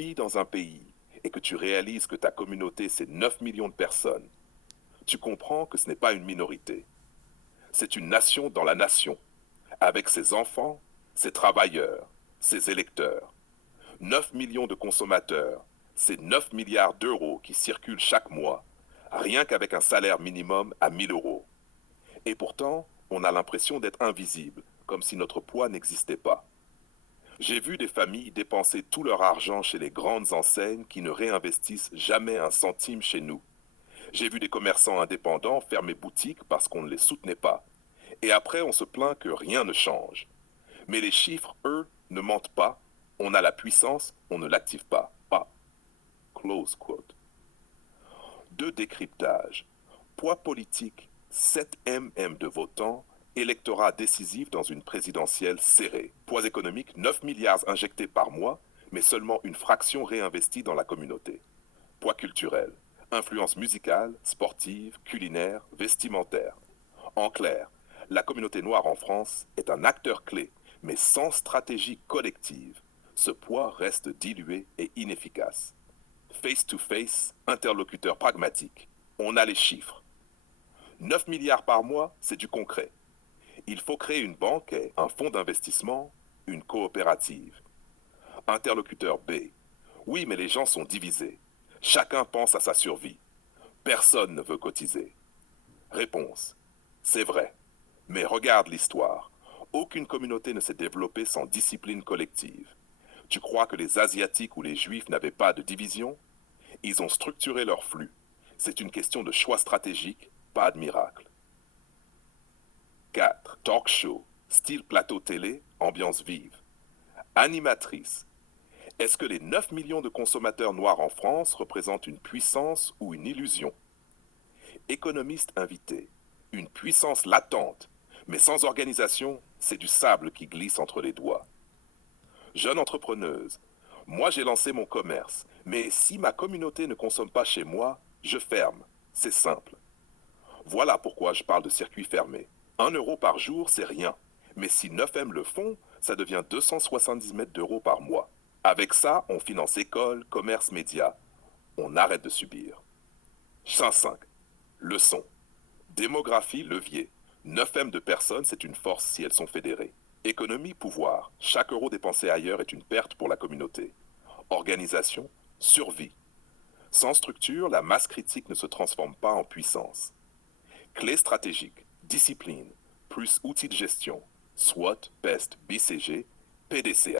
vis dans un pays et que tu réalises que ta communauté, c'est 9 millions de personnes, tu comprends que ce n'est pas une minorité. C'est une nation dans la nation, avec ses enfants, ses travailleurs, ses électeurs. 9 millions de consommateurs, c'est 9 milliards d'euros qui circulent chaque mois, rien qu'avec un salaire minimum à 1000 euros. Et pourtant, on a l'impression d'être invisible, comme si notre poids n'existait pas. J'ai vu des familles dépenser tout leur argent chez les grandes enseignes qui ne réinvestissent jamais un centime chez nous. J'ai vu des commerçants indépendants fermer boutique parce qu'on ne les soutenait pas. Et après, on se plaint que rien ne change. Mais les chiffres, eux, ne mentent pas. On a la puissance, on ne l'active pas. Pas. Close quote. Deux décryptages. Poids politique, 7 mm de votants, électorat décisif dans une présidentielle serrée. Poids économique, 9 milliards injectés par mois, mais seulement une fraction réinvestie dans la communauté. Poids culturel, influence musicale, sportive, culinaire, vestimentaire. En clair, la communauté noire en France est un acteur clé, mais sans stratégie collective, ce poids reste dilué et inefficace. Face-to-face, interlocuteur pragmatique. On a les chiffres. 9 milliards par mois, c'est du concret. Il faut créer une banque et un fonds d'investissement, une coopérative. Interlocuteur B. Oui, mais les gens sont divisés. Chacun pense à sa survie. Personne ne veut cotiser. Réponse. C'est vrai. Mais regarde l'histoire. Aucune communauté ne s'est développée sans discipline collective. Tu crois que les Asiatiques ou les Juifs n'avaient pas de division? Ils ont structuré leur flux. C'est une question de choix stratégique, pas de miracle. 4. Talk show, style plateau télé, ambiance vive. Animatrice. Est-ce que les 9 millions de consommateurs noirs en France représentent une puissance ou une illusion? Économiste invité. Une puissance latente, mais sans organisation, c'est du sable qui glisse entre les doigts. Jeune entrepreneuse. Moi, j'ai lancé mon commerce, mais si ma communauté ne consomme pas chez moi, je ferme. C'est simple. Voilà pourquoi je parle de circuit fermé. 1 € par jour, c'est rien. Mais si 9 M le font, ça devient 270 mètres d'euros par mois. Avec ça, on finance école, commerce, médias. On arrête de subir. 105. Leçon. Démographie, levier. 9 M de personnes, c'est une force si elles sont fédérées. Économie, pouvoir. Chaque euro dépensé ailleurs est une perte pour la communauté. Organisation, survie. Sans structure, la masse critique ne se transforme pas en puissance. Clé stratégique, discipline, plus outils de gestion, SWOT, PEST, BCG, PDCA.